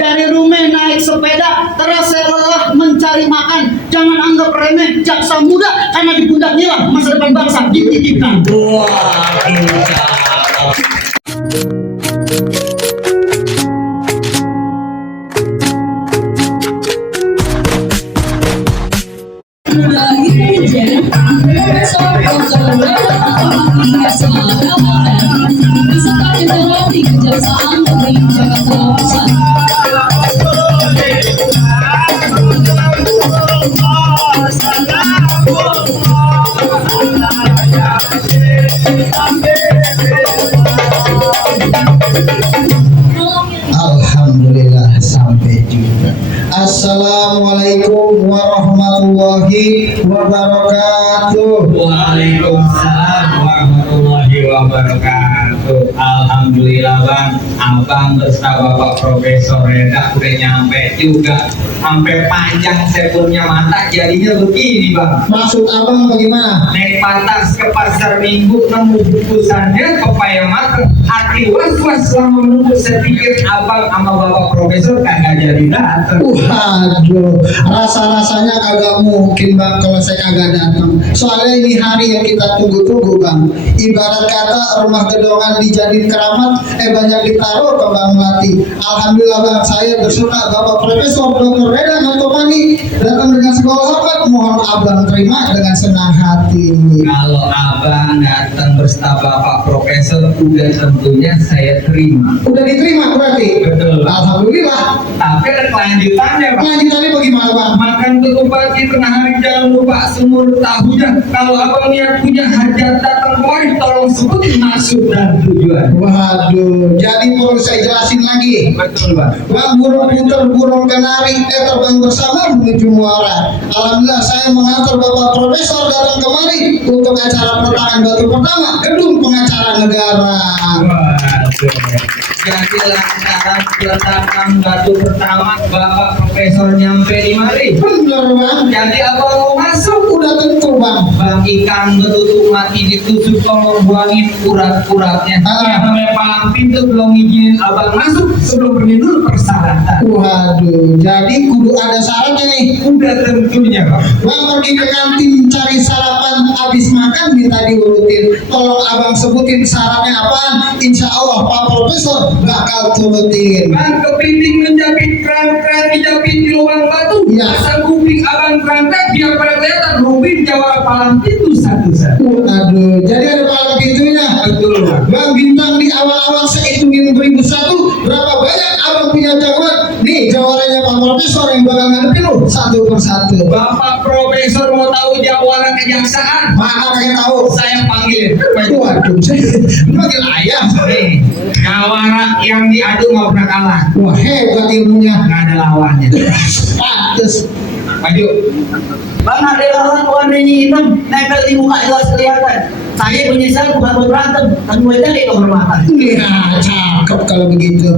dari rumah naik sepeda, terasa lelah mencari makan. Jangan anggap remeh jaksa muda, karena di pundaknya masa depan bangsa dititipkan. Wah, ini cakep. Alhamdulillah sampai juga. Assalamualaikum warahmatullahi wabarakatuh. Waalaikumsalam warahmatullahi wabarakatuh. Alhamdulillah bang, abang bersama Bapak Profesor Reda udah nyampe juga. Sampai panjang saya punya mata jadinya begini bang. Maksud abang bagaimana? Naik patas ke pasar minggu nemu bungkusannya pepaya matang. Hati was-was selama menunggu, saya pikir abang sama Bapak Profesor kagak jadi datang. Waduh, rasa-rasanya kagak mungkin bang kalau saya kagak datang. Soalnya ini hari yang kita tunggu-tunggu bang. Ibarat kata rumah gedongan dijadiin keramat, banyak ditaruh ke Bang Melati. Alhamdulillah bang, saya bersyukur Bapak Profesor Dr. Reda Nantomani datang dengan segala hormat. Mohon abang terima dengan senang hati. Kalau abang datang bersama Bapak Profesor udah tentunya saya terima. Udah diterima berarti? Betul. Alhamdulillah. Tapi ada kelanjutannya bang. Lanjutannya bagaimana bang? Makan ketupat di tengah hari jangan lupa sumur tahunya. Kalau abang niat punya hajat datang kemari, tolong sebutin maksud dan tujuan. Waduh, jadi perlu saya jelasin lagi. Betul bang. Bang, burung puter, burung kanari, terbang bersama menuju muara. Alhamdulillah saya mengantar Bapak Profesor datang kemari untuk acara peletakan batu pertama gedung pengacara negara. Waduh. Jadi lantaran peletakan batu pertama Bapak Profesor nyampe di mari. Bener bang. Jadi abang mau masuk? Udah tentu bang. Bang ikan betutuk mati ditusuk tolong buangin urat-uratnya. Yang namanya palang pintu belum izinin abang masuk sebelum pergi dulu persyaratan. Waduh, jadi kudu ada syaratnya nih. Udah tentunya bang. Bang pergi ke kantin cari sarapan, habis makan minta diurutin. Tolong abang sebutin syaratnya apaan. Insya Allah Pak Profesor bakal turutin. Bang kepiting menjepit keran-keran dijepit di lubang batu. Iya. Pasang kuping abang kerangkak biar pada kelihatan Rubin jawab palang pintu satu-satu. Aduh, jadi ada palang pintunya. Betul bang. Bang bintang di awal-awal saya hitungin 1001. Berapa banyak abang punya jagoan? Nih jawabannya Pak Profesor yang bakal ngadepin lu satu persatu. Bapak Profesor mau tahu jawaban kejaksaan? Mana kagak tahu? Saya panggil. Waduh, saya panggil ayam. Nih, jawara yang diadu nggak pernah kalah. Wah hebat ilmunya. Nggak ada lawannya. Pantes. Maju. Bang, ada lawan warnanya hitam, nempel di muka jelas kelihatan. Saya menyesal bukan buat berantem, tapi buat cari kehormatan. Nah, cakep kalau begitu.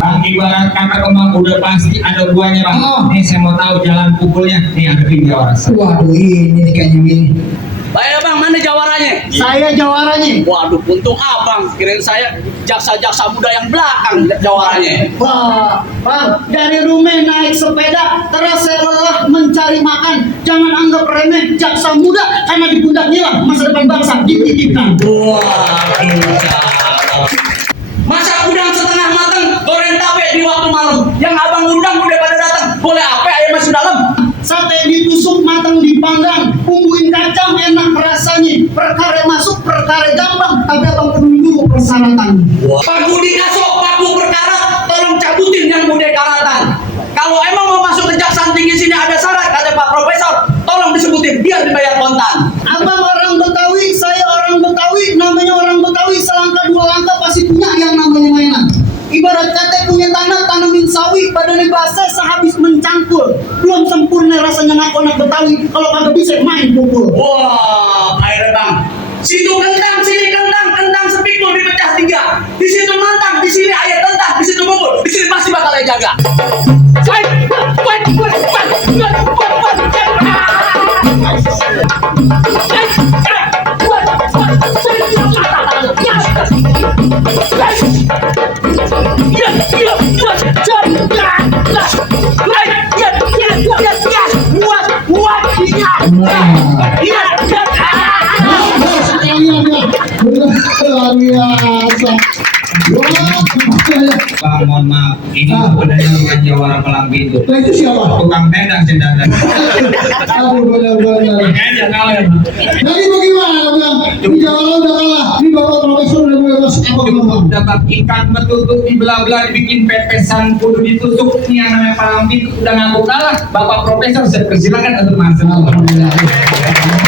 Bang ibarat kata kembang udah pasti ada buahnya bang. Nih saya mau tahu jalan pukulnya. Nih ada video rasa. Waduh, ini nih kayaknya ini. Baik bang, mana jawarannya? Saya jawarannya. Waduh, untung abang. Kirain saya jaksa-jaksa muda yang belakang jawarannya. Wah, bang, dari rumah naik sepeda, terasa lelah mencari makan. Jangan anggap remeh jaksa muda, karena di pundaknya masa depan bangsa dititipkan. Wah, ini cakep. Masak udang setengah matang, goreng tape di waktu malam. Yang abang undang udah pada datang. Boleh apa ayam masuk dalam? Sate ditusuk matang dipanggang, bumbuin kacang enak rasanya. Perkara masuk, perkara gampang, tapi abang penuhi dulu persyaratan. Paku dikasok, paku perkara, tolong cabutin yang muda karatan. Kalau emang mau masuk kejaksaan tinggi sini ada syarat, kata Pak Profesor, tolong disebutin biar dibayar kontan. Abang orang Betawi, saya orang Betawi, namanya orang Betawi selangkah dua langkah pasti punya yang namanya mainan. Ibarat kata punya tanah, tanamin sawi, badannya basah sehabis mencangkul. Belum sempurna rasanya ngaku anak Betawi, kalau kagak bisa main pukul. Wah, situ nantang, di sini ayat tentang, di situ mukul, di sini masih bakal ayah jaga. Sekalian ya. Luar biasa. Wah, Bang, mohon maaf, ini sebenarnya bukan jawara palang pintu. nah itu siapa? Tukang tendang sendangan. Aduh, benar-benar. Kayaknya kalah ya. Jadi bagaimana bang? Ini Jawa udah kalah. Ini bapak profesor udah mulai masuk apa belum bang? Dapat ikan betutuk di belah-belah dibikin pepesan kudu ditusuk. Ini yang namanya palang pintu udah ngaku kalah. Bapak profesor saya persilakan untuk masuk. Alhamdulillah.